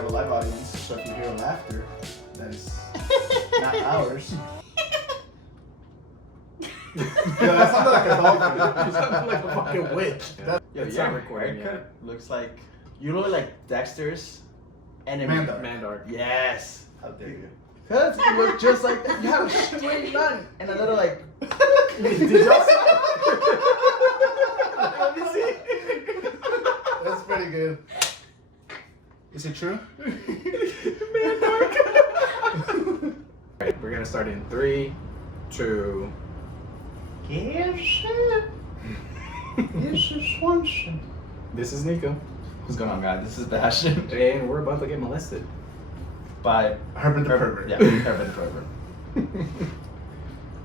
have a live audience, so if you hear laughter, that is not ours. Yeah, that sounded like a dolphin. You sound like a fucking witch. Yo, It's your not recording haircut yet. looks like you look like Dexter's enemy. Mandar. Yes. How dare you? Cause you look just like that. You have a straight line and a little like. Did y'all see? Let me see. That's pretty good. Is it true? Alright, we're gonna start in 3, 2. Yes, this is Juanse. This is Niko, What's going on, guys? This is Bastion. and we're about to get molested. By Herbert the pervert. Yeah, Herbert the pervert.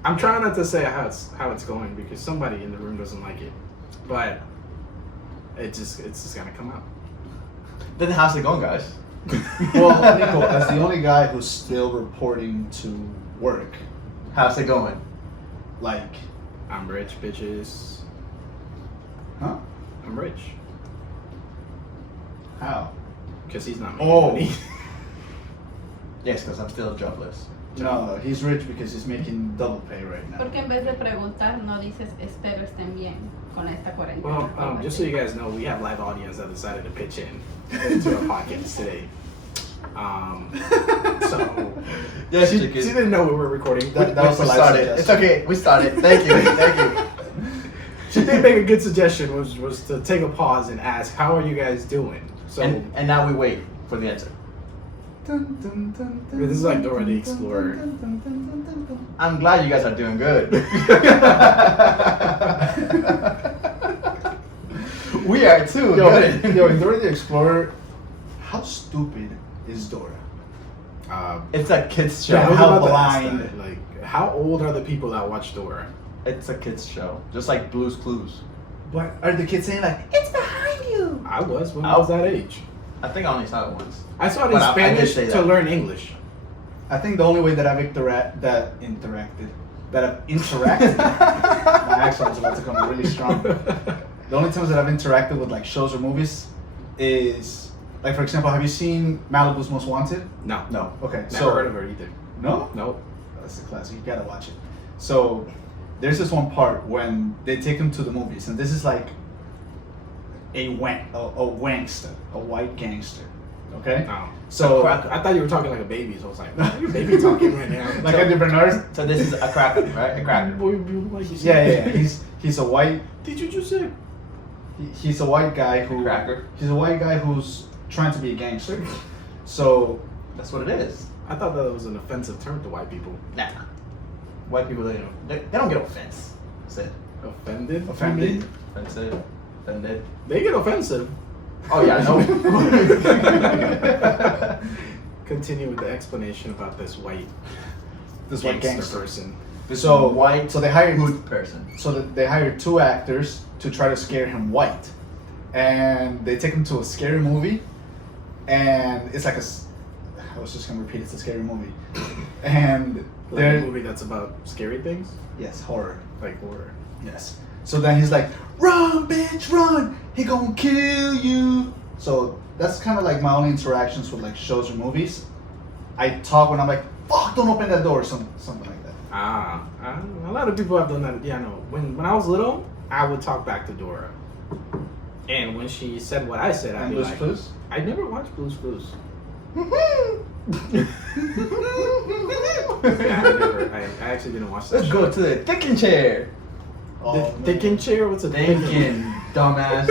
I'm trying not to say how it's going because somebody in the room doesn't like it, but it's just gonna come out. Then how's it going, guys? Well, Nico, as the only guy who's still reporting to work, How's it going? like, I'm rich, bitches. huh? I'm rich How? because he's not making Oh. money. Yes, because I'm still jobless. No, he's rich because he's making double pay right now. Porque en vez de preguntar, no dices espero estén bien con esta cuarentena. Well, just so you guys know, we have live audience that decided to pitch in to our podcast today. So Yes, she chicken. didn't know we were recording. That was a We live started. suggestion. It's okay. We started. Thank you. Thank you. She did make a good suggestion, was to take a pause and ask, "How are you guys doing?" So And now we wait for the answer. this is like Dora the Explorer. I'm glad you guys are doing good. We are too. Yo, good. in Dora the Explorer, how stupid is Dora? It's a kids show. Yeah, I was how about to ask blind. that. Like, how old are the people that watch Dora? It's a kids show, just like Blue's Clues. What are the kids saying? Like, it's behind you. I was when I was that age. I think I only saw it once. I saw it in But I did Spanish say to that. learn English. I think the only way that I've interacted, my accent was about to come really strong. The only times that I've interacted with like shows or movies is, like, for example, have you seen Malibu's Most Wanted? No, No. Okay, never so heard of her either. no, Nope. that's a classic. You gotta watch it. So there's this one part when they take him to the movies, and this is like a wankster, a white gangster. Okay, Oh. so I thought you were talking like a baby, so I was like, "What are you baby talking right now?" like a Bernard. So this is a cracker, right? A cracker. Like you said. Yeah. He's a white. Did you just say? He's a white guy who. Cracker. He's a white guy who's trying to be a gangster. So That's what it is. I thought that was an offensive term to white people. Nah. White people, they don't get offense. That's it. Offended? offended. Offensive. Offended. They get offensive. Oh yeah, I know. Continue with the explanation about this white This white gangster. person. So white, So they hired. good person. So they hired 2 actors to try to scare him white, and they take him to a scary movie, and it's like I was just gonna repeat, it's a scary movie, and Like a they're movie that's about scary things, yes, horror, like horror. yes. So then he's like, "Run, bitch, run! He gonna kill you!" So that's kind of like my only interactions with like shows or movies. I talk when I'm like, "Fuck! Don't open that door," or something like that. A lot of people have done that. Yeah, no. When I was little, I would talk back to Dora, and when she said what I said, I'd And be Blue's like, Clues? I never watched Blue's Clues. I actually didn't watch that. Let's go to the thinking chair. Oh, man. Thinking chair. What's a Thinking, dumbass.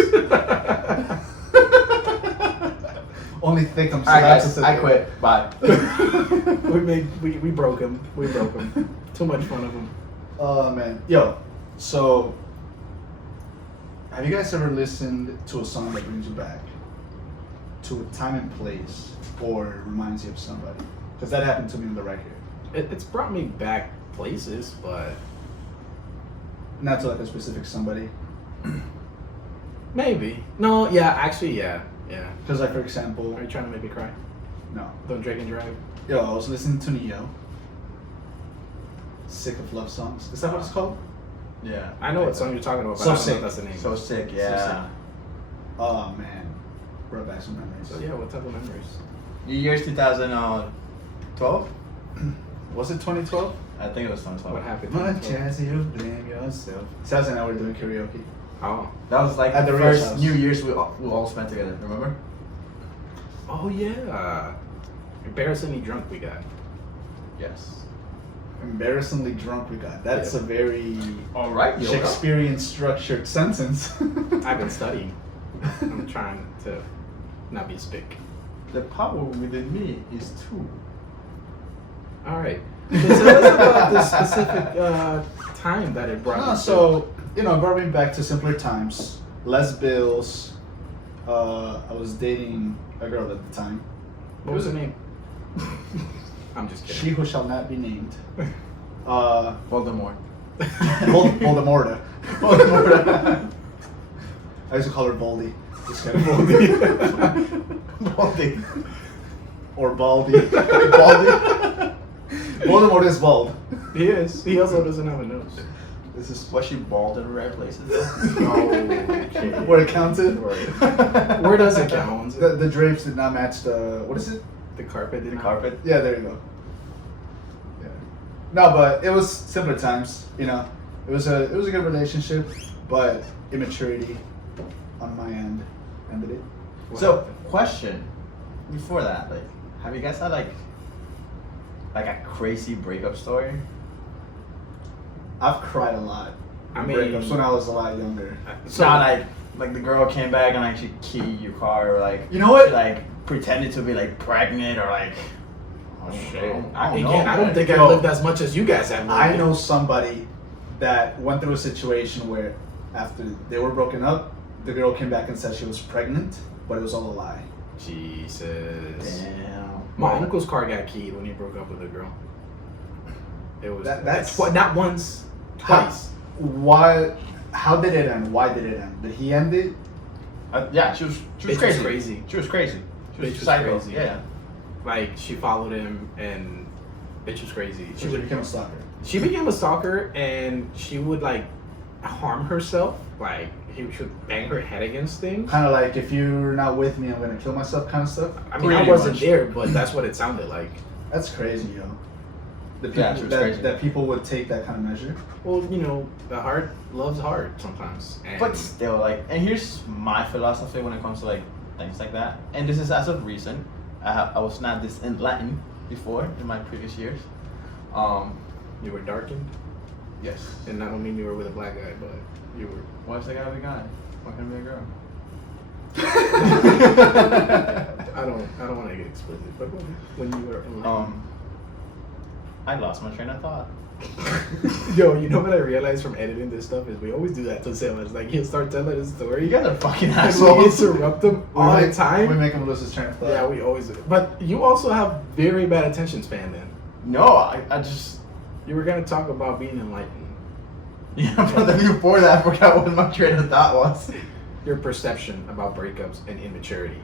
Only thick. I'm Alright guys, I quit. Bye. we broke him. We broke him. Too much fun of him. Oh man, yo. So, have you guys ever listened to a song that brings you back to a time and place, or reminds you of somebody? Because that happened to me on the record. It's brought me back places, but Not to like a specific somebody. maybe. No, yeah, actually, yeah. Because like for example, Are you trying to make me cry? no. Don't Drake and Drive. Yo, I was listening to Neo. Sick of love songs. Is that what it's called? Yeah. I know what song you're talking about, but So I don't know sick. if that's the name. So sick, yeah. Oh man, brought back some memories. So yeah, what type of memories? New Year's 2012? Was it 2012? I think it was 2012. What happened? Much as you blame yourself. Sebas and I were doing karaoke. Oh. That was like At the the first Rich House. New Year's we all spent together, remember? Oh yeah. Embarrassingly drunk we got. Yes. Embarrassingly drunk we got. That's Yeah. a very Alright, Shakespearean structured sentence. I've been studying. I'm trying to not be a spick. The power within me is 2. All right. So tell us about this specific time that it brought. No, you so, brought me back to simpler times. Less bills. I was dating a girl at the time. to. What was her name? I'm just She kidding. who shall not be named. Voldemort. Voldemorta. Voldemorta. I used to call her Baldy. Just kidding. Baldy. Baldy. Or Baldy. Baldy. Voldemort is bald. He is. He also doesn't have a nose. This is Was she bald in the right places? Okay. where it counted. Where does it count? The drapes did not match the, what is it? The carpet did The not. carpet? Yeah, there you go. Yeah. No, but it was simpler times. It was a good relationship, but immaturity on my end ended it. What So, happened? question. Before that, have you guys had like a crazy breakup story? I've cried a lot. I in mean- breakups when I was a lot younger. It's not like the girl came back and like she keyed your car or like You know what? she, like pretended to be like pregnant or like Oh, shit. I don't know, Again, I don't man. think I Yo, lived as much as you guys have. I lived. know somebody that went through a situation where after they were broken up, the girl came back and said she was pregnant, but it was all a lie. Jesus. damn. My uncle's car got keyed when he broke up with a girl. It was That's- not once, twice. Why? How did it end? Why did it end? Did he end it? Yeah, she was Bitch was crazy. crazy. She was crazy. She was Bitch was psycho. crazy. Yeah. Like she followed him and bitch was crazy. She became a stalker. She became a stalker and she would like harm herself. Like he should bang her head against things. Kind of like, if you're not with me, I'm gonna kill myself, kind of stuff. I mean, I Pretty wasn't much. there, but that's what it sounded like. That's crazy, yo. The people Yeah, she was crazy. that people would take that kind of measure. Well, the heart loves hard sometimes. And But still, and here's my philosophy when it comes to things like that. And this is as of recent. I was not this enlightened before in my previous years. you were darkened, Yes. and I don't mean you were with a black guy, but you were. Why's the guy with a guy? Why can't it be a girl? I don't want to get explicit, but when you were enlightened. I lost my train of thought. Yo, you know what I realized from editing this stuff is we always do that to Sebas. Like he'll start telling his story. You guys are fucking and we assholes. interrupt him all the time. We make him lose his train of thought. Yeah, we always do. But you also have very bad attention span then. No, I just You were gonna talk about being enlightened. but then before that I forgot what my train of thought was. Your perception about breakups and immaturity.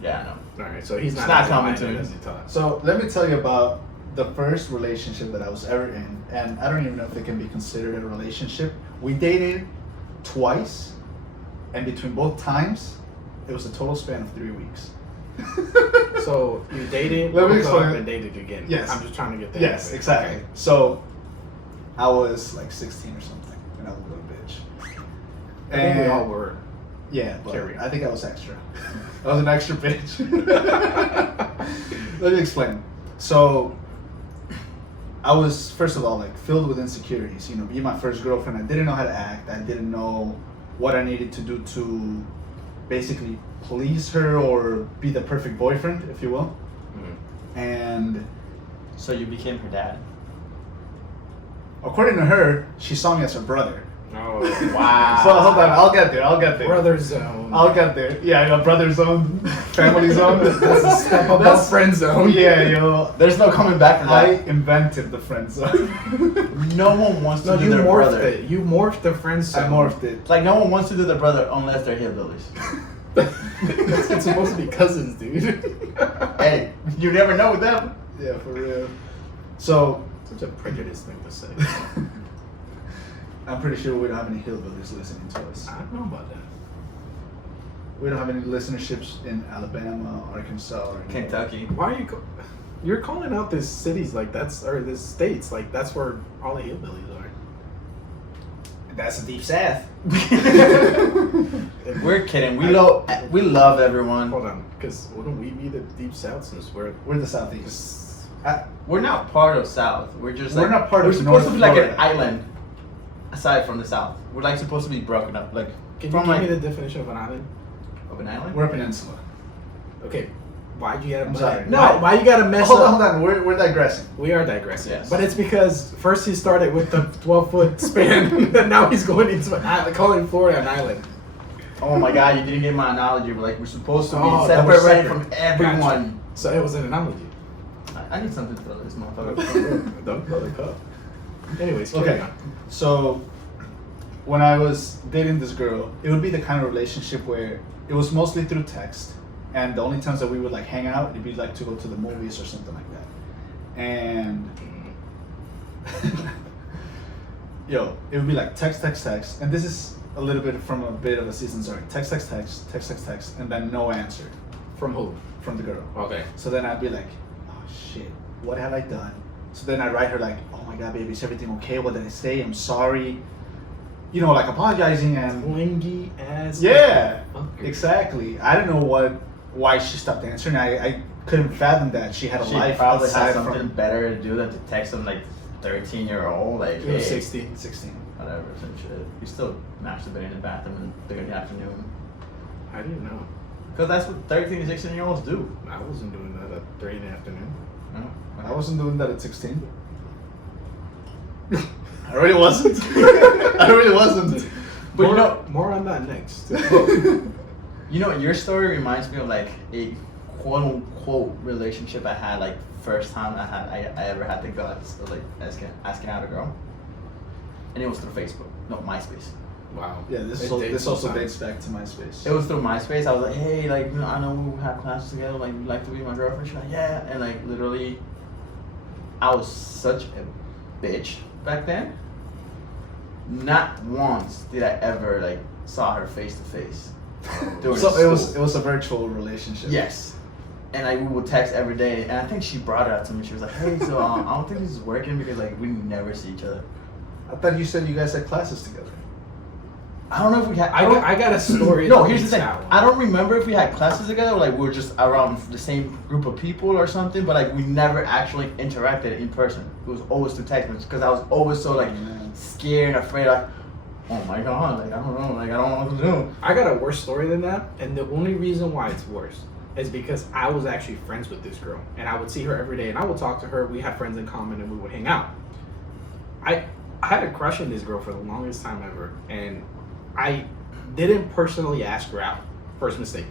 Yeah, I know. Alright, so he's It's not not as coming enlightened to as he thought. So let me tell you about the first relationship that I was ever in, and I don't even know if it can be considered a relationship. We dated twice, and between both times, it was a total span of 3 weeks. So you dated, Let me broke up, explain. and dated again. Yes. I'm just trying to get that. Yes, out of it. exactly. Okay. So I was like 16 or something, and I was a little bitch. I think we all were. Yeah, but Carry on. I think I was extra. I was an extra bitch. Let me explain. So, I was, first of all, filled with insecurities. Being my first girlfriend, I didn't know how to act. I didn't know what I needed to do to basically please her or be the perfect boyfriend, if you will. Mhm. And So you became her dad. according to her, she saw me as her brother. Oh Wow. So hold on, I'll get there. Brother zone. I'll get there. Yeah, brother zone, family zone. That's a step above That's- friend zone. Yeah, yo. There's no coming back from I that. invented the friend zone. No one wants to No, do you their morphed brother. it. You morphed the friend I zone. morphed it. Like no one wants to do their brother unless they're hillbillies. It's supposed to be cousins, dude. Hey, you never know with them. Yeah, for real. So, Such a prejudiced thing to say. I'm pretty sure we don't have any hillbillies listening to us. I don't know about that. We don't have any listenerships in Alabama, Arkansas, or Kentucky. Why are you? You're calling out these cities like that's or these states like that's where all the hillbillies are. That's a deep south. We're kidding. We love everyone. Hold on, because wouldn't we be the deep south since we're We're the southeast. We're not part of South. We're just We're like, not part of we're supposed to North be like an Florida. island aside from the South. We're like supposed to be broken up like Can you from give like me the definition of an island? of an island. We're a peninsula. Okay, why'd you gotta? I'm sorry. No, why you gotta mess Hold up? on, hold on. We're digressing. We are digressing, Yes. but it's because first he started with the 12-foot span, and now he's going into calling Florida an island. Oh my God, you didn't get my analogy. We're supposed to be Oh, that was separated separate. from everyone. Gotcha. So it was an analogy. I need something to fill this motherfucker. Don't fill the cup. Anyways, Okay. carry on. So, when I was dating this girl, it would be the kind of relationship where it was mostly through text, and the only times that we would like hang out, it'd be like to go to the movies or something like that. And yo, it would be like text, and this is a little bit from a bit of a season. Sorry, text, and then no answer From who? from the girl. Okay. So then I'd be like, oh shit, what have I done? So then I write her like, oh my God, baby, is everything okay? What did I say? I'm sorry. You know, like apologizing and Wingy ass. yeah, motherfucker. exactly. I don't know why she stopped answering. I couldn't fathom that she had a She life probably outside had something from better to do than to text some like 13-year-old like She was hey, 16. 16. whatever some shit. You still masturbating in the bathroom in the afternoon. How do you know? Because that's what 13 and 16-year-olds do. I wasn't doing that at 3 in the afternoon. No? I wasn't doing that at 16. I really wasn't. I really wasn't. But more, you know, more on that next. you know, your story reminds me of like a quote unquote relationship I had like first time I ever had the guts of like asking out a girl, and it was through Facebook, no MySpace. Wow. Yeah, this It dates this also sometimes. dates back to MySpace. It was through MySpace. I was like, hey, like, you know, I know we have classes together. Like, you'd like to be my girlfriend? She's like, yeah. And like, literally, I was such a bitch back then. Not once did I ever like saw her face to face. during So school. it was a virtual relationship. Yes. And like we would text every day, and I think she brought it up to me. She was like, "Hey, so I don't think this is working because like we never see each other." I thought you said you guys had classes together. I don't know if we had. I got a story. No, that here's the beats thing. that one. I don't remember if we had classes together, or like we were just around the same group of people or something. But like we never actually interacted in person. It was always through text messages because I was always so like scared and afraid. Like, oh my god, like I don't know, like I don't know what to do. I got a worse story than that, and the only reason why it's worse is because I was actually friends with this girl, and I would see her every day, and I would talk to her. We had friends in common, and we would hang out. I had a crush on this girl for the longest time ever, and I didn't personally ask her out. First mistake.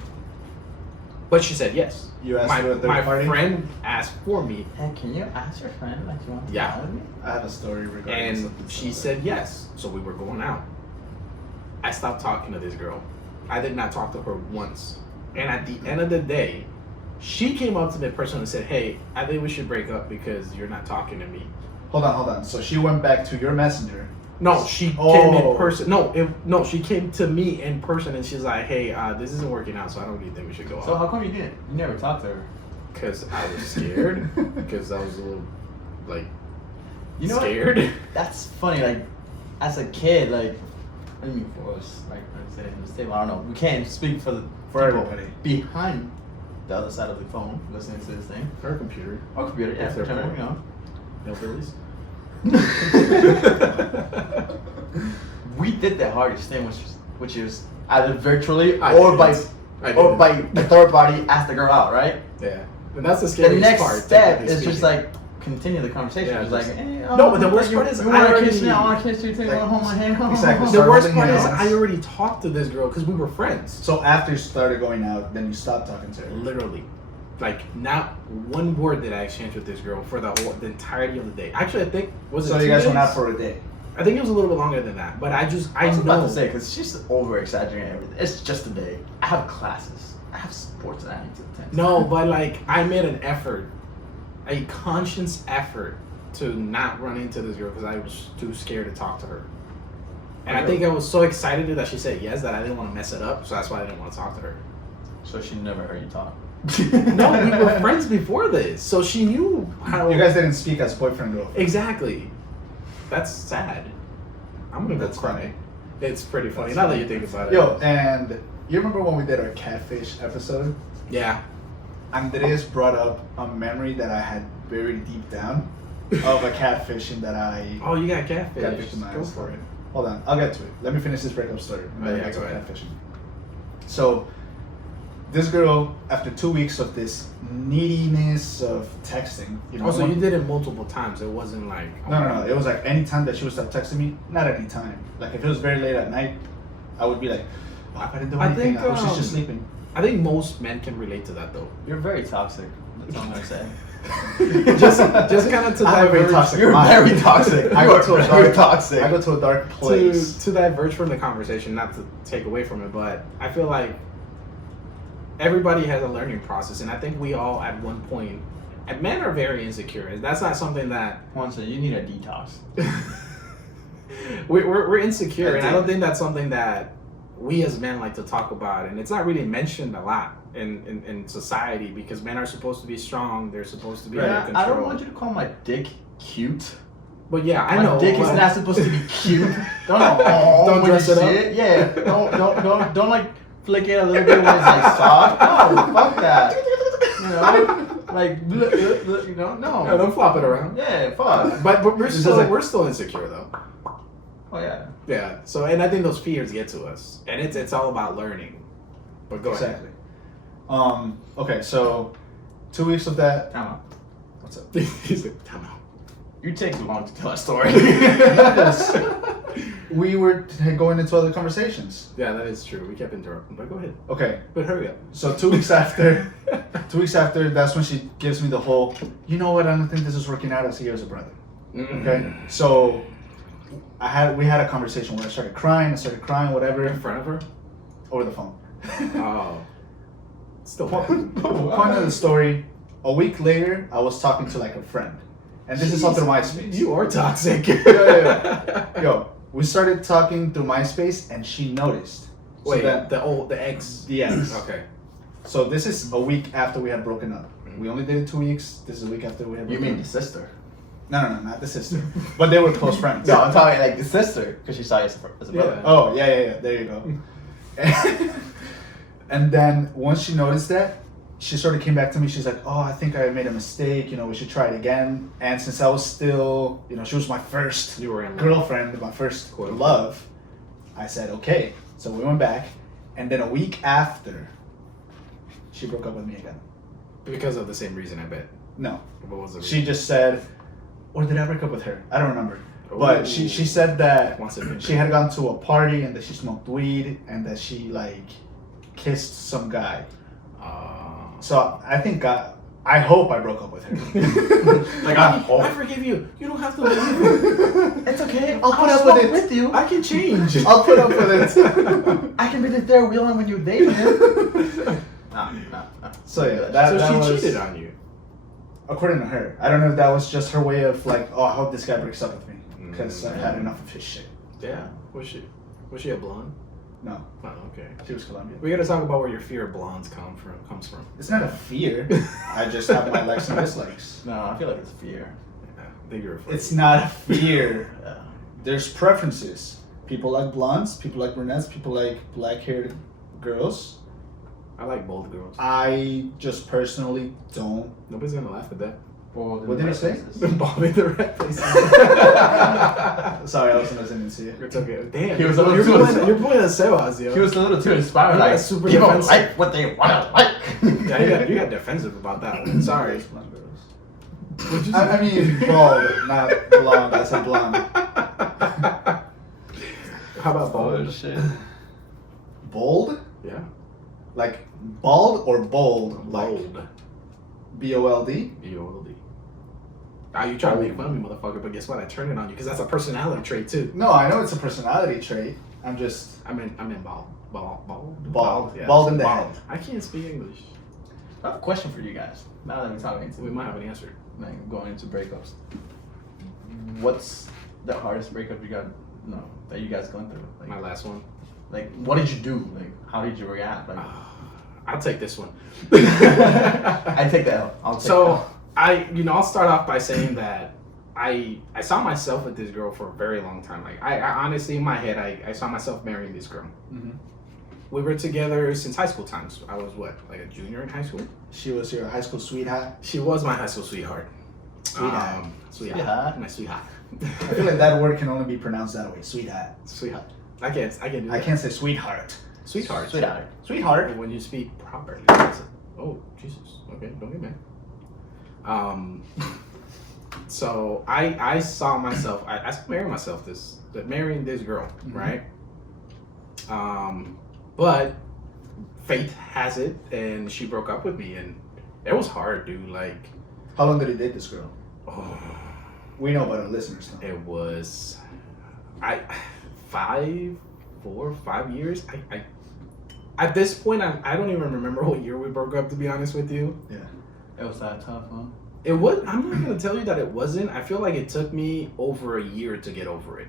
But she said yes. You asked her at the my party? friend asked for me, Hey, can you ask your friend like you want to Yeah. go out with me? I have a story regarding and something she similar. said yes. So we were going out. I stopped talking to this girl. I did not talk to her once. And at the end of the day, she came up to me personally and said, "Hey, I think we should break up because you're not talking to me." Hold on. So she went back to your messenger. No, she came Oh. in person. No, she came to me in person and she's like, "Hey, this isn't working out, so I don't really think we should go So out." how come you didn't? You never talked to her. Because I was scared. Because I was a little, like, You know scared. what? That's funny. Like, as a kid, like, I mean, for us, like I said, in this table, I don't know. We can't speak for For people everybody. behind the other side of the phone listening to this thing Her computer. or computer. Yeah, If they're whichever, poor. you know. Hillbillies. We did the hardest thing, which is either virtually I or didn't. I or didn't. by the third party ask the girl out, right? Yeah. And that's the The scariest next part. step technically is just speaking. like continue the conversation. Yeah, It's like, just- hey, No, but the worst part is you I want to already- kiss me? I want to kiss you too. You Like, want to hold my hand? exactly. The Start worst holding part is hands. I already talked to this girl because we were friends. So after you started going out, then you stopped talking to her. Literally. Like, not one word did I exchange with this girl for the entirety of the day. Actually, I think, was it So 2 you guys went days? out for a day. I think it was a little bit longer than that. But I I was about know. to say because she's over exaggerating everything. It's just a day. I have classes. I have sports that I need to attend. No, but like, I made an effort. A conscious effort to not run into this girl because I was too scared to talk to her. And I think I was so excited that she said yes that I didn't want to mess it up, so that's why I didn't want to talk to her. So she never heard you talk. No, we were friends before this, so she knew how. You guys didn't speak as boyfriend and girlfriend. Exactly. That's sad. I'm gonna go That's cry. funny. It's pretty funny. That's Now that funny. you think about it. Yo, and you remember when we did our catfish episode? Yeah. Andres brought up a memory that I had buried deep down of a catfishing that I Oh, you got catfish. got victimized. Go for it. Hold on, I'll get to it. Let me finish this breakup story. And then Oh, yeah, I'll get go to ahead. catfishing. So, this girl, after 2 weeks of this neediness of texting, you know. Oh, so you did it multiple times. It wasn't like. No. It was like any time that she would start texting me, not any time. Like if it was very late at night, I would be like, oh, I didn't do I anything. think, I was just sleeping. I think most men can relate to that though. You're very toxic. That's all I'm gonna say. just kind of to I'm a very diverge. toxic You're mind. very toxic. I You go are to a very dark toxic. I go to a dark place. To diverge from the conversation, not to take away from it, but I feel like everybody has a learning process, and I think we all at one point, and men are very insecure. That's not something that Juanse, you need a detox. we're insecure, and I don't think that's something that we as men like to talk about, and it's not really mentioned a lot in society because men are supposed to be strong. They're supposed to be under control. I don't want you to call my dick cute. But yeah, I My know. dick is but- not supposed to be cute. Don't Don't when dress you it up? see it. Yeah. Don't like flick it a little bit when it's like soft. No, fuck that. You know, like you know, No, no. don't flop it around. Yeah, fuck. But we're This still doesn't- we're still insecure though. Oh yeah. Yeah. So and I think those fears get to us, and it's all about learning. But go Exactly. Okay, so 2 weeks of that. Time out. What's up? ahead. He's like, time out. You take too long to tell a story. Yes. We were going into other conversations. Yeah, that is true. We kept interrupting, but go ahead. Okay, But hurry up. so 2 weeks after, 2 weeks after, that's when she gives me the whole, you know what, I don't think this is working out. I see you as a brother. Okay, so we had a conversation where I started crying, whatever, In front of her. over the phone. Oh. Still. Point of the story, a week later, I was talking to like a friend. And this is all through MySpace. You are toxic. Yeah. Yo, we started talking through MySpace and she noticed. So Wait, that- the ex. the ex. Okay. So this is a week after we had broken up. We only did it 2 weeks. This is a week after we had You broken mean up. the sister? No, not the sister. But they were close friends. No, I'm talking like the sister because she saw you as a brother. Yeah. Oh, yeah. There you go. And then once she noticed that, she sort of came back to me. She's like, oh, I think I made a mistake. You know, we should try it again. And since I was still, you know, she was my first You were in love. girlfriend, my first Quote, unquote. love, I said, okay. So we went back. And then a week after, she broke up with me again. Because of the same reason, I bet. No. What was it? She just said, or did I break up with her? I don't remember. But she Ooh. said that Once again. she had gone to a party and that she smoked weed and that she like kissed some guy. So I think I hope I broke up with her. Like I hope. I forgive you. You don't have to leave. It's okay. I'll put up with it. with you. I can change. I'll put up with it. I can be the third wheel when you date him. Nah. So yeah, that So she was, cheated on you. according to her. I don't know if that was just her way of like, oh, I hope this guy breaks up with me because I've had enough of his shit. Yeah. Was she a blonde? No, Oh, okay. she was Colombian. We gotta talk about where your fear of blondes comes from. It's not a fear. I just have my likes and dislikes. No, I feel like it's fear. Yeah, I think you're afraid. It's not a fear. Yeah. There's preferences. People like blondes, people like brunettes, people like black-haired girls. I like both girls. I just personally don't. Nobody's gonna laugh at that. What did he say? Ball in the red places. Sorry, I wasn't listening to you. It's okay. Damn. He was a little you're too pulling, inspired. you're pulling a Sebas, yo. He was a little too inspired. Yeah, Like, super people defensive. like what they wanna like. Yeah, you got defensive about that one. Sorry. Blonde girls. What'd you I mean, bald, not blonde. I said blonde. How about bald? shit. Bold? Yeah. Like bald or bold? Like Bold. B-O-L-D? B-O-L-D. Ah, you try to make fun of me, motherfucker, but guess what? I turned it on you because that's a personality trait too. No, I know it's a personality trait. I'm just I'm in bald. Bald. Yeah. Bald in the head. I can't speak English. I have a question for you guys. Now that we're talking We might have an answer. like going into breakups. What's the hardest breakup you got No, that you guys gone through. Like, My last one. like, what did you do? Like, how did you react? Like, I'll take this one. I take that. I'll take So I'll start off by saying that I saw myself with this girl for a very long time. Like I honestly, in my head, I saw myself marrying this girl. Mm-hmm. We were together since high school times. I was what, like a junior in high school? She was your high school sweetheart. She was my high school sweetheart. Sweetheart. Sweetheart. My sweetheart. I feel like that word can only be pronounced that way. Sweetheart. Sweetheart. I can't do that. I can't say sweetheart. Sweetheart. Sweetheart. Sweetheart. When you speak properly. That's it. Oh, Jesus. Okay, don't get mad. So I saw myself, I marrying myself marrying this girl, Mm-hmm. right? But fate has it, and she broke up with me, and it was hard, dude. Like, How long did you date this girl? oh, We know about our listeners now. it was 4 or 5 years. I at this point, I don't even remember what year we broke up, to be honest with you. Yeah. It was that tough, huh? It was. I'm not gonna tell you that it wasn't. I feel like it took me over a year to get over it,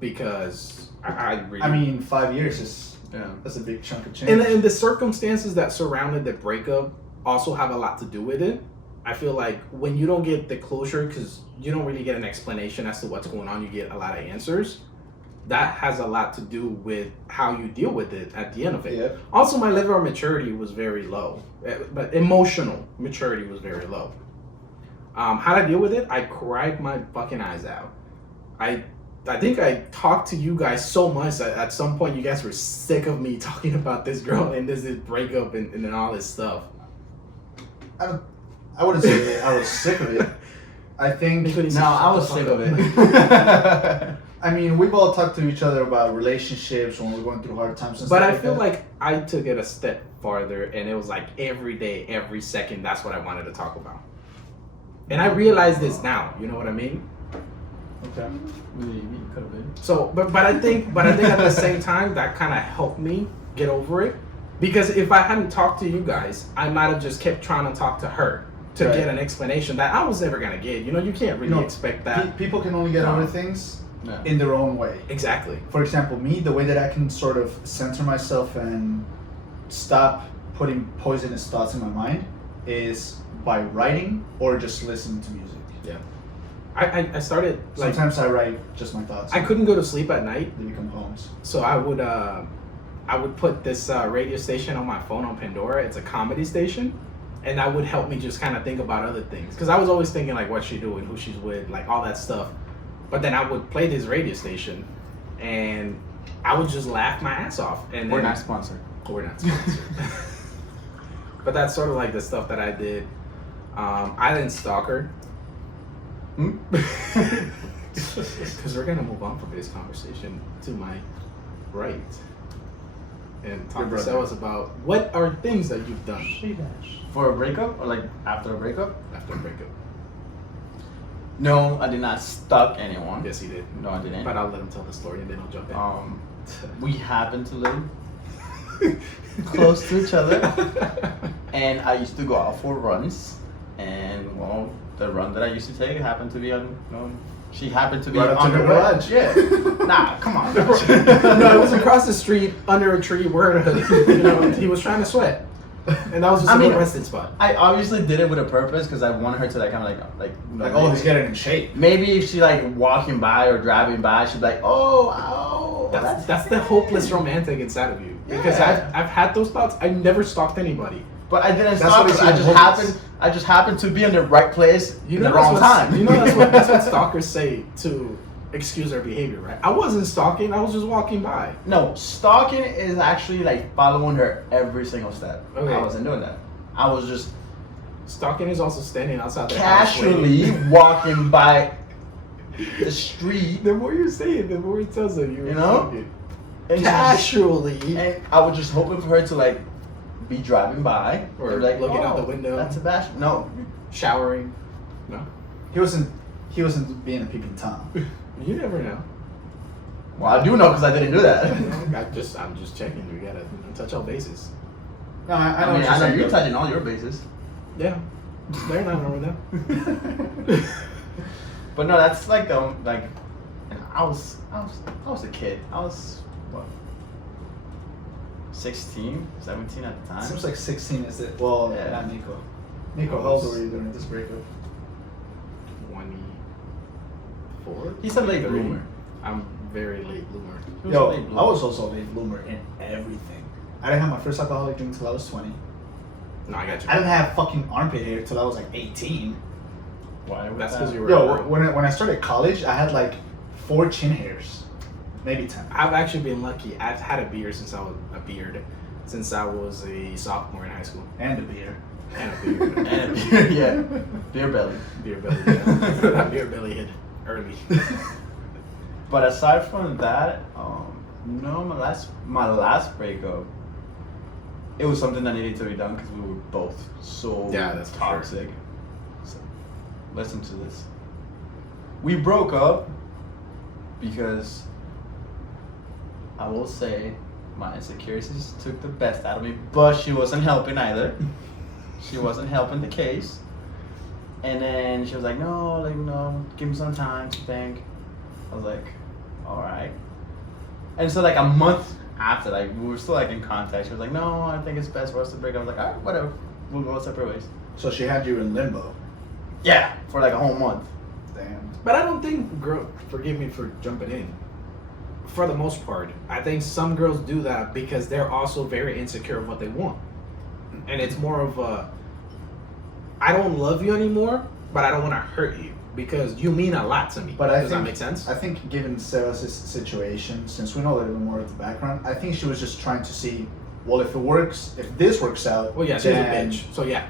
because I really. I mean, 5 years is Yeah. that's a big chunk of change. and the circumstances that surrounded the breakup also have a lot to do with it. I feel like when you don't get the closure, because you don't really get an explanation as to what's going on, you get a lot of answers. That has a lot to do with how you deal with it at the end of it. Yeah. Also, my level of maturity was very low, but emotional maturity was very low. How to deal with it? I cried my fucking eyes out. I think I talked to you guys so much that at some point you guys were sick of me talking about this girl and this breakup and all this stuff. I wouldn't say I was sick of it. I think. No, I was sick of it. I mean, we've all talked to each other about relationships when we're going through hard times and But stuff I feel that. like I took it a step farther, and it was like every day, every second, that's what I wanted to talk about. And I realize this now, you know what I mean? Okay. Maybe could have been. So, but I think at the same time that kind of helped me get over it, because if I hadn't talked to you guys, I might have just kept trying to talk to her to Right. get an explanation that I was never gonna get. You know, you can't really expect that. People can only get No. over things Yeah. in their own way. Exactly. For example, me, the way that I can sort of center myself and stop putting poisonous thoughts in my mind is by writing or just listening to music. Yeah. I started like Sometimes I write just my thoughts. I couldn't go to sleep at night, They become poems. so I would put this radio station on my phone on Pandora. It's a comedy station, and that would help me just kind of think about other things, because I was always thinking like what's she doing, who she's with, like all that stuff. But then I would play this radio station, and I would just laugh my ass off. And We're then, not sponsored. We're not sponsored. But that's sort of like the stuff that I did. I didn't stalk her. Because we're gonna move on from this conversation to my right and talk to brother. Sebas about what are things that you've done For a breakup or like after a breakup? after a breakup. No, I did not stalk anyone. Yes, he did. No, I didn't. But I'll let him tell the story and then I'll jump in. We happened to live close to each other, and I used to go out for runs. And well, the run that I used to take happened to be on. She happened to be Right up to on the the garage. Yeah. Nah, come on. No, it was across the street under a tree wearing a hoodie. You know, he was trying to sweat. And that was just I a mean, good resting spot. I obviously did it with a purpose because I wanted her to like kind of like you know, Like, oh, he's getting in shape. maybe if she like walking by or driving by, she'd be like, oh, That's the hopeless romantic inside of you. Because Yeah. I've had those thoughts. I never stalked anybody. But I didn't That's stop what her. makes you hopeless. I just happened to be in the right place You in know the wrong time. You know that's what stalkers say to excuse their behavior, right? I wasn't stalking. I was just walking by. No, stalking is actually like following her every single step. Okay. I wasn't doing that. I was just Stalking is also standing outside the house casually waiting. walking by the street. The more you say it, the more it tells them you. You know? And Casually. and I was just hoping for her to like be driving by Or and be like looking out "Oh, the window." That's Sebastian. No, Showering. No. He wasn't being a peeping Tom. You never know. well I do know because I didn't do that. I'm just checking. We gotta touch all bases. No, I know. I what mean, you're I know saying, you're though. touching all your bases. Yeah. They're not wrong with that. But no, that's like And I was a kid. I was what? 16, 17 at the time. Seems like 16 is it? Well, Yeah. not Nico. Nico, how old were you during this breakup? 24. He's a late 23. bloomer. I'm very late bloomer. He was a Yo, late I bloomer. was also a late bloomer in everything. I didn't have my first alcoholic drink till I was 20. No, I got you. I didn't have fucking armpit hair till I was like 18. Why? was That's that? because you were. Yo, when I started college, I had like 4 chin hairs, maybe 10. I've actually been lucky. I've had a beard since I was a sophomore in high school. And a beard. And a beard. And yeah, beer belly. Beer belly. Yeah. That beer belly hit early. But aside from that, no, my last breakup, it was something that needed to be done because we were both so Yeah, that's for sure. toxic. So, listen to this. We broke up because I will say my insecurities took the best out of me, but she wasn't helping either. She wasn't helping the case. And then she was like, no, give me some time to think. I was like, all right. And so like a month after, like we were still like in contact. She was like, no, I think it's best for us to break up. I was like, all right, whatever. We'll go separate ways. So she had you in limbo. Yeah, for like a whole month. Damn. But I don't think, forgive me for jumping in. For the most part, I think some girls do that because they're also very insecure of what they want. And it's more of a, I don't love you anymore, but I don't want to hurt you because you mean a lot to me. But Does that make sense? I think given Sebas' situation, since we know a little bit more of the background, I think she was just trying to see, well, if this works out, Well, yeah, she's a then bitch. So yeah,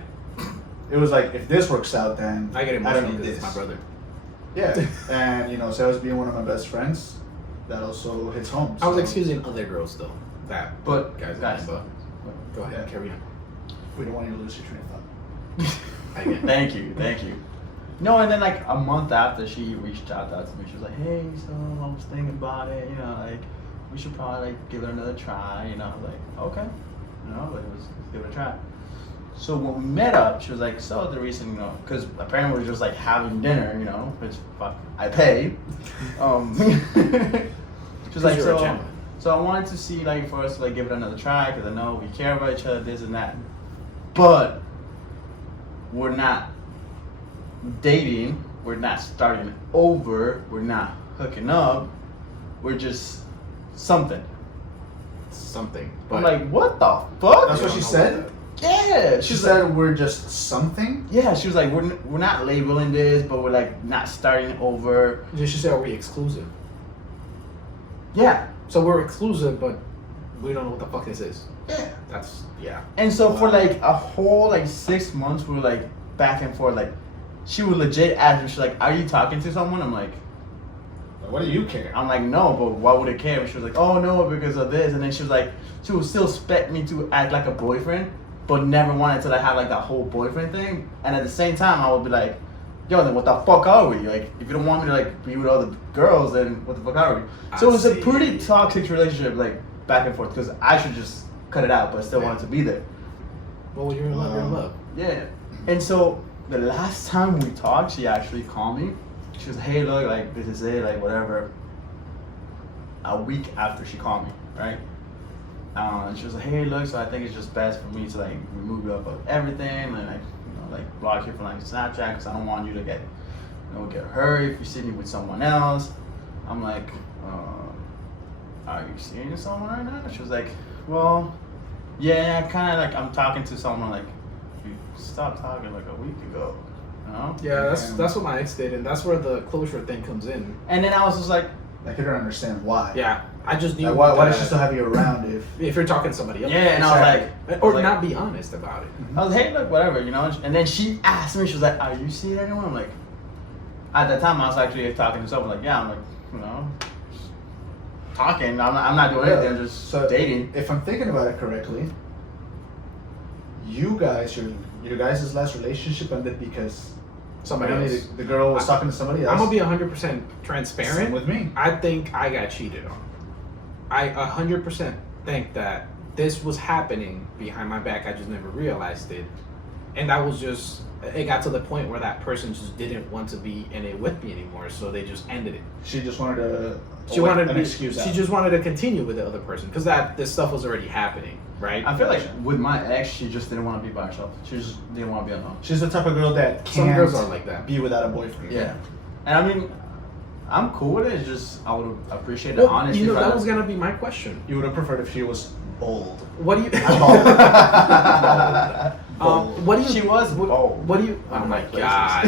it was like, if this works out, then I get don't emotional need because it's this. my brother. Yeah, and Sebas being one of my best friends, that also hits home. I was so- excusing other girls though. That But guys, guys, but go ahead, Yeah. carry on. We don't want you to lose your train of thought. I get it. Thank you. No, and then like a month after, she reached out to me. She was like, hey, so I was thinking about it, like we should probably like give it another try, I was like, okay, let's give it a try. So when we met up, she was like, so the reason, because apparently we were just like having dinner, which fuck, I pay. She was like, You're a gentleman. so I wanted to see like for us to like give it another try because I know we care about each other, this and that, but we're not dating, we're not starting over, we're not hooking up, we're just something. Something. I'm But like, what the fuck? That's I what don't she know said? Yeah, She she's said like, we're just something? yeah, she was like, we're not labeling this, but we're like not starting over. she said, are we exclusive? Yeah, So we're exclusive, but we don't know what the fuck this is. yeah. That's yeah. And so for Wow. like a whole like 6 months, we were like back and forth. Like, she would legit ask me, she's like, "Are you talking to someone?" I'm like, What do you care? no, but why would it care? And she was like, oh no, because of this. And then she was like, she would still expect me to act like a boyfriend, but never wanted to like have like that whole boyfriend thing. And at the same time, I would be like, yo, then what the fuck are we? Like, if you don't want me to like be with other girls, then what the fuck are we? So it was a see. pretty toxic relationship, like back and forth, because I should just cut it out, but I still wanted to be there. Well, you're in love. You're in love. Yeah. And so the last time we talked, she actually called me. She was like, hey, look, like, this is it, like, whatever. A week after she called me, right? And she was like, hey, look, so I think it's just best for me to, like, remove you up of everything and, like, block you from, like, Snapchat because I don't want you to get hurt if you see me with someone else. I'm like, are you seeing someone right now? She was like, well, yeah, kind of, like, I'm talking to someone, like, you stopped talking, like, a week ago. Yeah, that's what my ex did, and that's where the closure thing comes in. And then I was just like, I couldn't understand why. Yeah, I just knew. Like, why does that she still have you around if if you're talking to somebody else? yeah, and I was Or like, not be honest about it. I was, hey, look, whatever, And then she asked me, she was like, are you seeing anyone? I'm like, at that time, I was actually talking to someone, like, yeah, I'm like, talking. I'm not doing anything, I'm just dating. If I'm thinking about it correctly, you guys, your guys' last relationship ended because Somebody apparently else. the girl was talking to somebody else. I'm gonna be 100% transparent Same with me. I think I got cheated on. I 100% think that this was happening behind my back. I just never realized it. And that was just, it got to the point where that person just didn't want to be in it with me anymore, so they just ended it. She just wanted to. An excuse. She just wanted to continue with the other person because this stuff was already happening, right? I feel like with my ex, she just didn't want to be by herself. She just didn't want to be alone. She's the type of girl that Some can't girls are like that. be without a boyfriend. Yeah. And I mean, I'm cool with it. It's just I would appreciate the honesty. You know, that was gonna be my question. You would have preferred if she was bold. What do you? What do you? She was bold. What do you? Oh my god!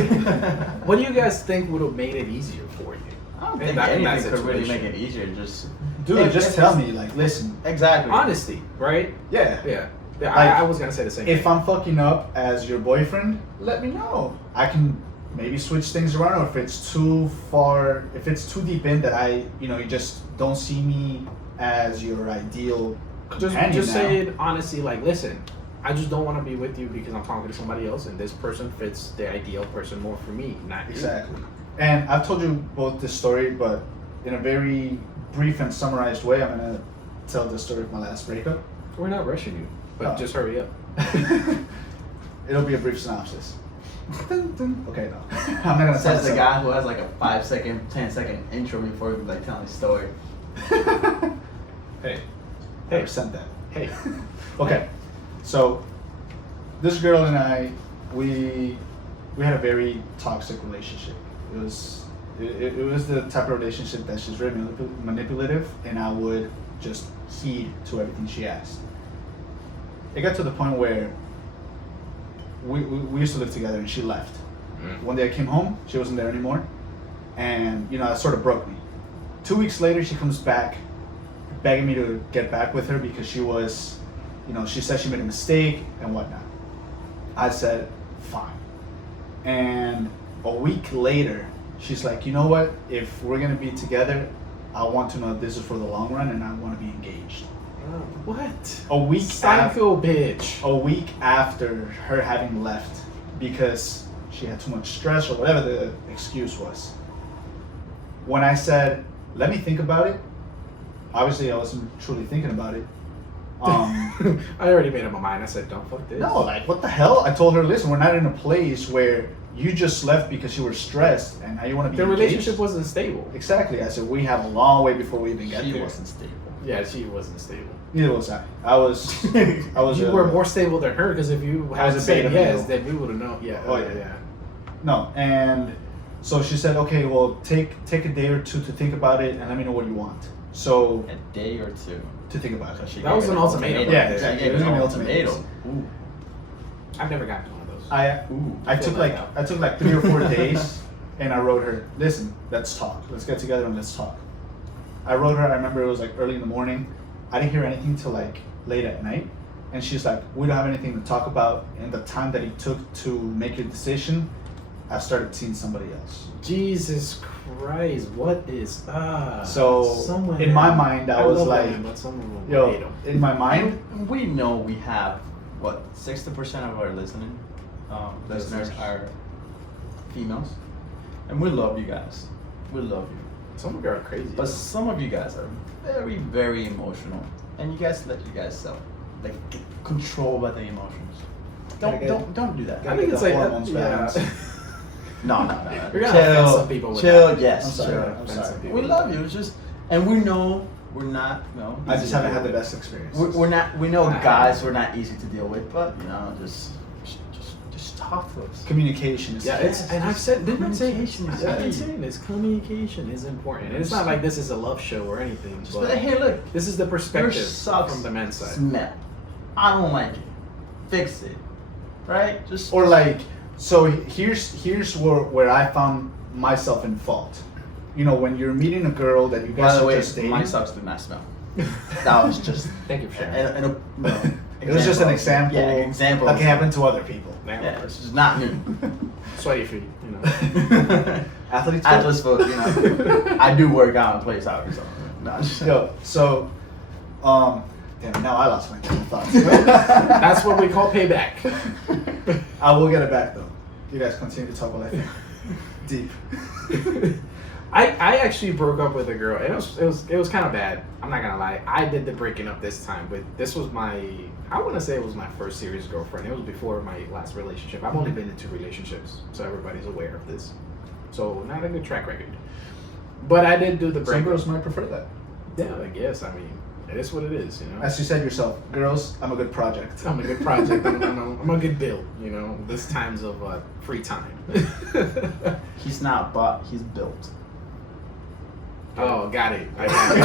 What do you guys think would have made it easier for you? I don't In think that anything could really situation. make it easier. Just Dude, just tell me, like, listen. exactly. Honesty, right? Yeah. Yeah. Yeah. Like, I was gonna say the same. If thing. I'm fucking up as your boyfriend, let me know. I can maybe switch things around, or if it's too far, if it's too deep in that you just don't see me as your ideal companion just now. say it honestly, like, listen, I just don't want to be with you because I'm talking to somebody else, and this person fits the ideal person more for me, not you. Exactly. And I've told you both this story, but in a very brief and summarized way, I'm gonna tell the story of my last breakup. We're not rushing you, but No. just hurry up. It'll be a brief synopsis. Okay, no. I'm not gonna tell Says the this guy who has like a 5-second, 10-second intro before like telling his story. Hey, Hey. I resent that. Hey, Okay, so this girl and I, we had a very toxic relationship. It was the type of relationship that she's very manipulative, and I would just heed to everything she asked. It got to the point where we used to live together, and she left. One day I came home, she wasn't there anymore, and that sort of broke me. 2 weeks later, she comes back, begging me to get back with her because she was, she said she made a mistake and whatnot. I said, fine. And a week later, she's like, you know what? If we're gonna be together, I want to know this is for the long run, and I want to be engaged. what? A week Psycho bitch. A week after her having left because she had too much stress or whatever the excuse was. When I said, let me think about it, obviously I wasn't truly thinking about it. I already made up my mind. I said, don't fuck this. No, like, what the hell? I told her, listen, we're not in a place where you just left because you were stressed and now you want to be The engaged. relationship wasn't stable. Exactly. I said, we have a long way before we even get She there. wasn't stable. Yeah, she wasn't stable. Neither was I. I was You were more stable than her because if you I was had a said beta yes, male. then we would have known. Yeah. Oh, yeah. No, and so she said, okay, well, take a day or two to think about it and let me know what you want. So, A day or two. to think about it. She That was gave an it ultimatum. Yeah, right there. exactly. She gave It was it an an ultimatum. ultimatum. I've never gotten one of those. I took like 3 or 4 days and I wrote her, listen, let's talk. Let's get together and let's talk. I wrote her, I remember it was like early in the morning. I didn't hear anything till like late at night. And she's like, we don't have anything to talk about. And the time that it took to make a decision, I started seeing somebody else. Jesus Christ, what is So, someone in my mind, I was love like, women, but some of them hate Yo, 'em. in my mind, And we know we have, 60% of our listeners Listeners. are females. And we love you guys. We love you. Some of you are crazy. But some of you guys are very, very emotional. And you guys let you guys get controlled by the emotions. Gotta Don't do that. gotta I think get it's the like hormones balanced. No. You're gonna offend some people with Chill, that. yes. I'm sorry, chill. I'm sorry. We love you. It's just, and we know we're not, I easy just to haven't deal had the with. best experience. We're not. We know I guys haven't. we're not easy to deal with, but just talk to us. Communication is Yeah, key. it's and I've said didn't I say Communication is I've been key. saying this. Communication is important. And it's not like this is a love show or anything. Just But be like, hey, look, this is the your perspective socks from the men's side. smell. I don't like it. Fix it. Right? Just Or like, so here's where I found myself in fault. When you're meeting a girl that you By guys the are way, just dating. my socks do not smell. That was just. Thank you for sharing. It was just an example. Yeah, an example. that can happen to other people. Yeah, it's just not me. Sweaty feet, Athletes. Atlas foot, I do work out and play soccer, so. No, Yo, so, damn, now I lost my train of thought. That's what we call payback. I will get it back though. You guys continue to talk while I think deep. I actually broke up with a girl, and it was kind of bad. I'm not gonna lie. I did the breaking up this time, but this was I want to say it was my first serious girlfriend. It was before my last relationship. I've only been in 2 relationships, so everybody's aware of this. So not a good track record. But I did do the breakup. Some girls might prefer that. Yeah, I guess. I mean, it is what it is, you know. As you said yourself, girls, I'm a good project. I'm a good project. I'm a good build, you know. This times of free time. He's not, but he's built. Oh, got it. I got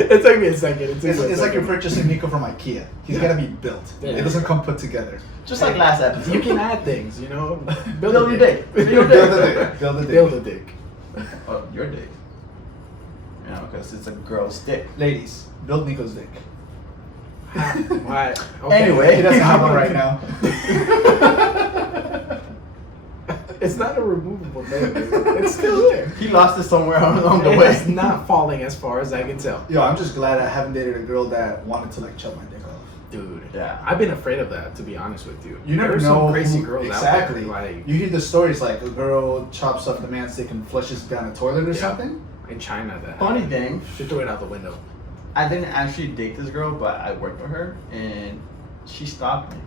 it. It took me a second. It's like you're purchasing Niko from IKEA. He's gotta be built. Yeah. It doesn't come put together. Just like last episode. You can add things, you know. Build your dick. Build your Build dick. a dick. Build a dick. Build a dick. Oh, your dick. You know, because it's a girl's dick. Ladies, build Niko's dick. Why? Anyway. He doesn't have one right now. It's not a removable thing. It's still there. He lost it somewhere along the And way. it's not falling as far as I can tell. Yo, I'm just glad I haven't dated a girl that wanted to like chop my dick off. Dude, Yeah. I've been afraid of that, to be honest with you. You never There's know some crazy who- girls exactly. out there. Like You hear the stories like a girl chops up the man's dick and flushes down a toilet or Yeah. something. in China, that Funny happened. thing, She threw it out the window. I didn't actually date this girl, but I worked with her and she stalked me.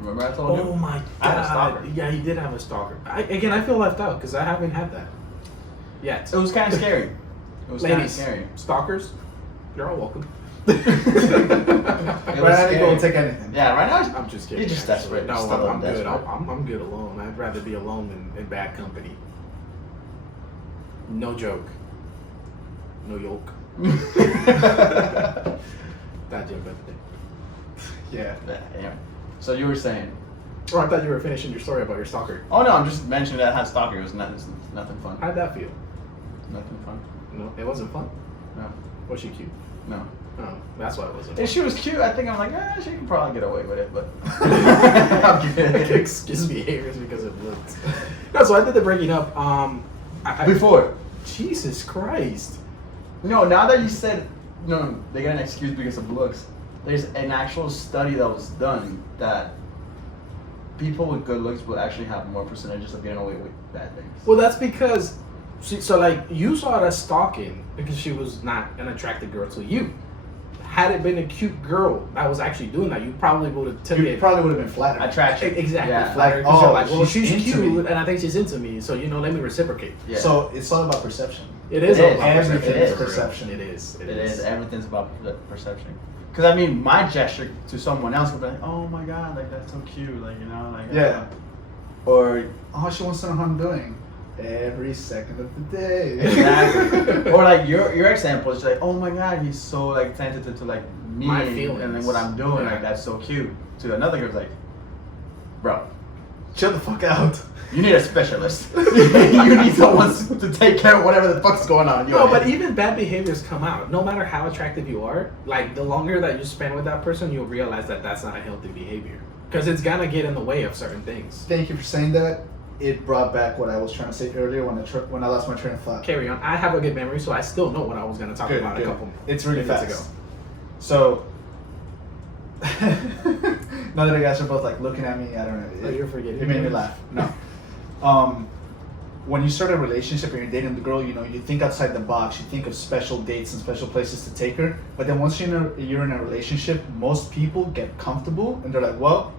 Remember I told you? Oh my I had a stalker. god! Yeah, he did have a stalker. I feel left out because I haven't had that yet. It was kind of scary. It was kind of Ladies, scary. stalkers, you're all welcome. It Right was now, Niko will scary. take anything. Yeah, right now. I'm just kidding. You're just actually. desperate. No, Just a little I'm good. desperate. I'm good alone. I'd rather be alone than in bad company. No joke. No yoke. That's your birthday. Yeah. Yeah. So you were saying? Or I thought you were finishing your story about your stalker. Oh no, I'm just mentioning that I had stalker. It was nothing fun. How'd that feel? Nothing fun. No, it wasn't fun. No. Was she cute? No. Oh, that's why it wasn't. If she was cute, I think I'm like, she can probably get away with it, but I'm kidding. Excuse behaviors because of looks. No, so I did the breaking up. Before. Jesus Christ. No, now that you said no, they got an excuse because of looks. There's an actual study that was done that people with good looks will actually have more percentages of getting away with bad things. Well, that's because so like you saw it as stalking because she was not an attractive girl to you. Had it been a cute girl that was actually doing that, you probably would have taken You it. probably would have been flattered. Attraction. Exactly. Yeah. Flattered, Like, 'cause you're oh, like, well, she's she's into cute, me. and I think she's into me, so let me reciprocate. Yeah. So it's all about perception. It is It all is. about Everything perception. is perception. It is. It is. Everything's about perception. Because I mean, my gesture to someone else would be like, "Oh my god, like that's so cute," like like. Yeah. Or Oh, she wants to know how I'm doing every second of the day. exactly. Or like your example is like, "Oh my god, he's so like sensitive to like me My and then feelings. what I'm doing, Yeah. like that's so cute." To another girl's like, "Bro, Chill the fuck out. you need a specialist. You need someone to take care of whatever the fuck's going on." in your No, head." but even bad behaviors come out. No matter how attractive you are, like the longer that you spend with that person, you'll realize that that's not a healthy behavior because it's gonna get in the way of certain things. Thank you for saying that. It brought back what I was trying to say earlier when I lost my train of thought. Carry on. I have a good memory, so I still know what I was gonna talk Good, about good. a couple. It's really minutes fast. ago. So now that you guys are both like looking at me, I don't know. Oh, you're forgetting. It made me laugh. No. When you start a relationship and you're dating the girl, you think outside the box. You think of special dates and special places to take her. But then once you're in a relationship, most people get comfortable and they're like, well,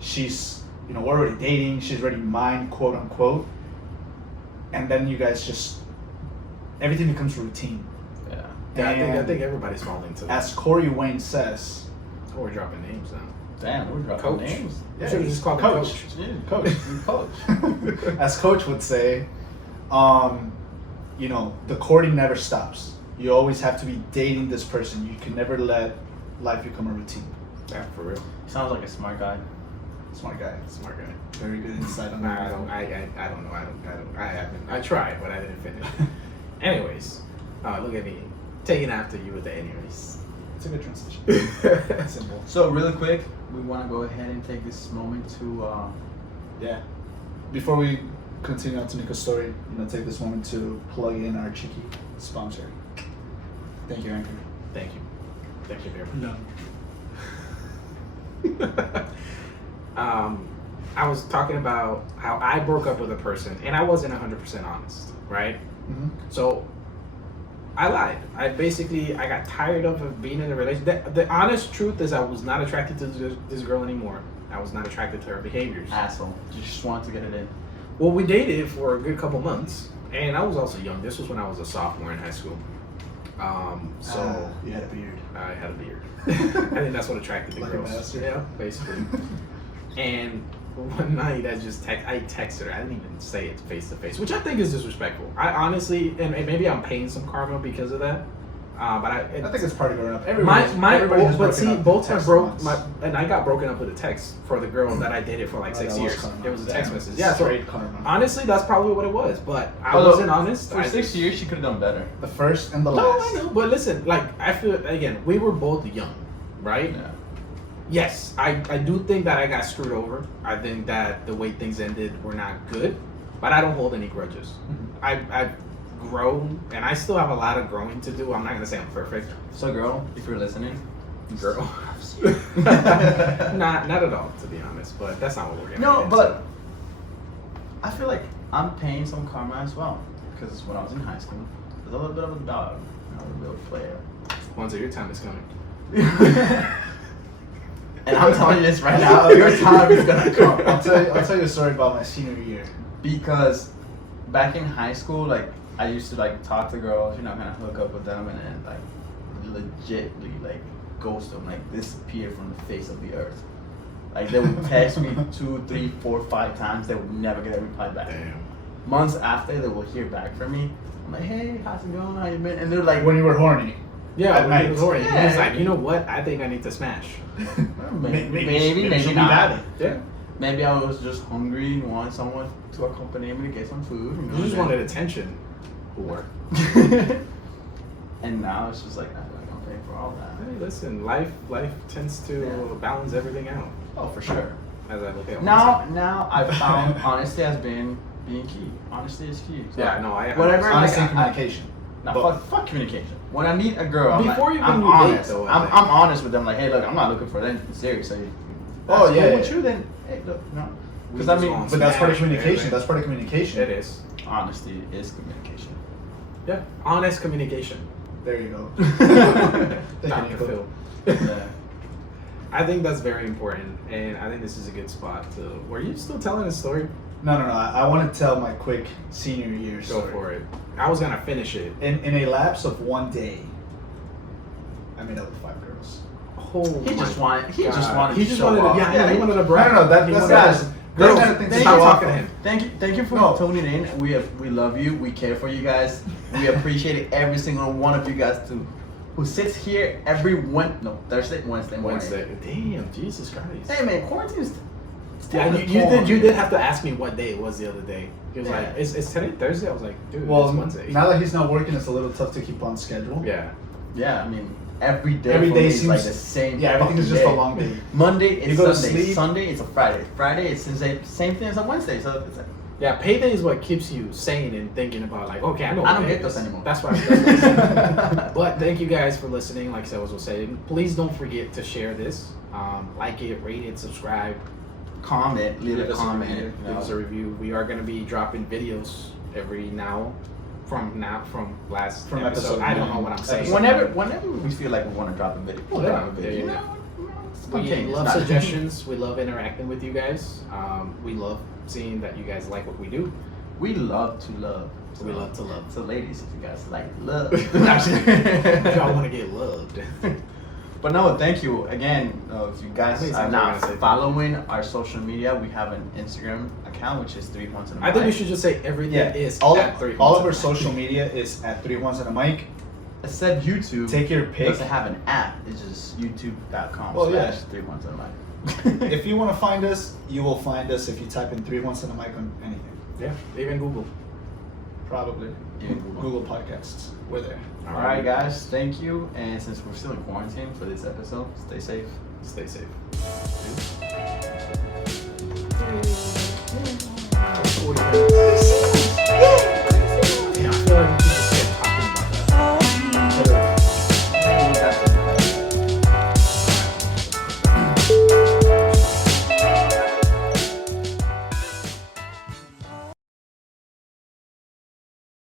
she's we're already dating. She's already mine, quote unquote. And then you guys just everything becomes routine. yeah. Yeah, I And think everybody's falling into that. as Corey Wayne says, Oh, we're dropping names now. Damn, we're dropping Coach. names. You should have just called him Coach. Coach. Yeah, Coach. Coach. As Coach would say, the courting never stops. You always have to be dating this person. You can never let life become a routine. Yeah, for real. Sounds like a smart guy. Smart guy. Smart guy. Very good insight on Nah, that. I don't know. I haven't. I tried, but I didn't finish. Anyways, look at me taking after you with the anyways. It's a good transition. Simple. So really quick, we want to go ahead and take this moment to Yeah. Before we continue on to Niko's story, take this moment to plug in our cheeky sponsor. Thank you, Anchor. Thank you. Thank you very much. No. I was talking about how I broke up with a person and I wasn't 100% honest, right? Mm-hmm. So I lied. I got tired of being in a relationship. The honest truth is I was not attracted to this girl anymore. I was not attracted to her behaviors. Asshole. You just wanted to get it in. Well, we dated for a good couple months, and I was also young. This was when I was a sophomore in high school. You had a beard. I had a beard. I think that's what attracted the Like a girls. bastard. Yeah, basically. And one night I texted her. I didn't even say it face to face, which I think is disrespectful. I honestly, and maybe I'm paying some karma because of that. But I think it's part of growing up. Both have broke and I got broken up with a text for the girl that I dated for like 6 years. It was a text message. Yeah, straight karma. Honestly, that's probably what it was. But I wasn't honest. For 6 years, she could have done better. The first and the No, last. I know. But listen, like I feel again, we were both young, right? Yeah. Yes, I do think that I got screwed over. I think that the way things ended were not good, but I don't hold any grudges. Mm-hmm. I've grown, and I still have a lot of growing to do. I'm not gonna say I'm perfect. So, girl, if you're listening, Girl. not at all, to be honest. But that's not what we're gonna no, get into. but I feel like I'm paying some karma as well because when I was in high school, there's a little bit of a dog, and a little bit of a player. Juanse, your time is coming. And I'm telling you this right now, your time is gonna come. I'll tell you a story about my senior year. Because back in high school, like I used to like talk to girls, you know, kind of hook up with them, and then like legitly like ghost them, like disappear from the face of the earth. Like they would text me 2, 3, 4, 5 times, they would never get a reply back. Damn. Months after, they will hear back from me. I'm like, hey, how's it going? How you been? And they're like, When you were horny. Yeah, At night. he was horny. Yeah. He's like, you know what? I think I need to smash. maybe she'll be not. bad. Yeah. Maybe I was just hungry and wanted someone to accompany me to get some food. You know, You just and wanted attention. Or and now it's just like, I feel like I'm paying for all that. hey, listen, life tends to balance everything out. Oh, for sure. As I look at Now I found honesty has been being key. Honesty is key. So Yeah, no, I whatever. Honesty like, and communication. No, fuck communication. When I meet a girl, I'm Before like, you I'm even date, honest. though, I I'm think. honest with them. Like, hey, look, I'm not looking for anything serious. So, Oh, that's yeah, cool with yeah. you, then hey, look, no. We Because I just mean, want But that's part of Smash, communication. man. That's part of communication. It is. honesty is communication. Yeah. Honest communication. There you go. Dr. Thank you, Nico. Phil. Yeah. I think that's very important, and I think this is a good spot to. Were you still telling a story? No. I want to tell my quick senior year Go story. for it. I was gonna finish it. In a lapse of one day, I made up with 5 girls. Oh He just my wanted. He just God. wanted. He to just show wanted. off. Yeah, he wanted to I brag. don't know. That, He that's wanted guys. to- Girls Girls, kind of think thank to you. show Stop talking off. to him. Thank you for No. tuning in. We love you. We care for you guys. We appreciate every single one of you guys too, who sits here every Thursday, Wednesday morning. Wednesday. Damn, Jesus Christ. Hey man, quarantine's. Yeah, you did have to ask me what day it was the other day. He was Yeah. like, "Is today Thursday?" I was like, "Dude, Well, it's Wednesday." now that he's not working, it's a little tough to keep on schedule. Yeah. Yeah, I mean every day. Every for day me is seems like the same. Yeah, everything is fucking just a day. long day. Monday You it's go to Sunday. sleep. Sunday it's a Friday. Friday it's same thing as a Wednesday. So it's like, Yeah, payday is what keeps you sane and thinking about like, okay, I know. I what don't day get it is. those anymore. That's why. But thank you guys for listening. Like Sebas was saying, please don't forget to share this, like it, rate it, subscribe, comment, leave a us comment. review, you give know. us a review. We are going to be dropping videos from last From episode. episode I don't know one. what I'm saying. Whenever we feel like we want to drop a video, we'll Yeah, drop a video. yeah, You yeah. know, it's We spontaneous, love not- suggestions. We love interacting with you guys. We love seeing that you guys like what we do. We love to love. So we love to love. So ladies, if you guys like love. If y'all want to get loved. But no, thank you again. If you guys I think are we're not gonna say thank following our social media, we have an Instagram account which is 3 months in a I think we Mic. should just say everything Yeah, is all at 3 of our months. social media is at 3 Juans and a mic. Except YouTube. Take your pick. Doesn't have an app. It's just youtube.com Well, yeah. /3 months in a mic. If you want to find us, you will find us if you type in 3 Juans and a mic on anything. Yeah, even Google. Probably. Even Google. Google Podcasts. We're there. All right, guys. Thank you. And since we're still in quarantine for this episode, stay safe. Stay safe. Mm.